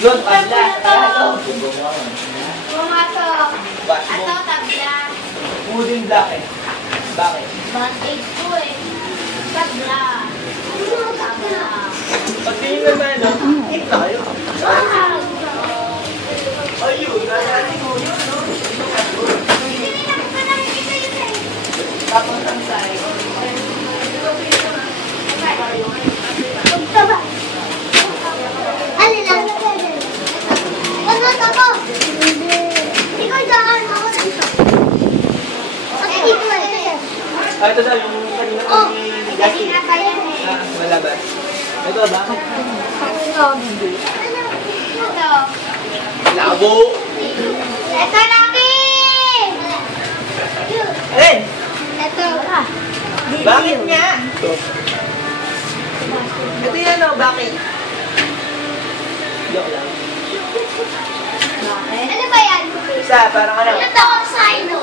Yun, tabla. Pumasok. Ato, tabla. Puding black eh. Bakit? Band-aid ko eh. Tabla. Tabla. Pag tingin na tayo, hit na kayo. Ayun, nananin mo yun, no? Tapos ang sayo. Alin lang. Ano ako? Ikaw daan. Ako dito. At dito eh. Ito daw, yung kanina ko ni Jackie. Kanina pa yan eh. Malabas. Ito ba? Ito. Labo! Ito laki! Alin? Ito. Bakit nga? Ito yan o, bakit? Joke lang. Ano ba yan? Isa, parang ano? Ito ako sa'yo.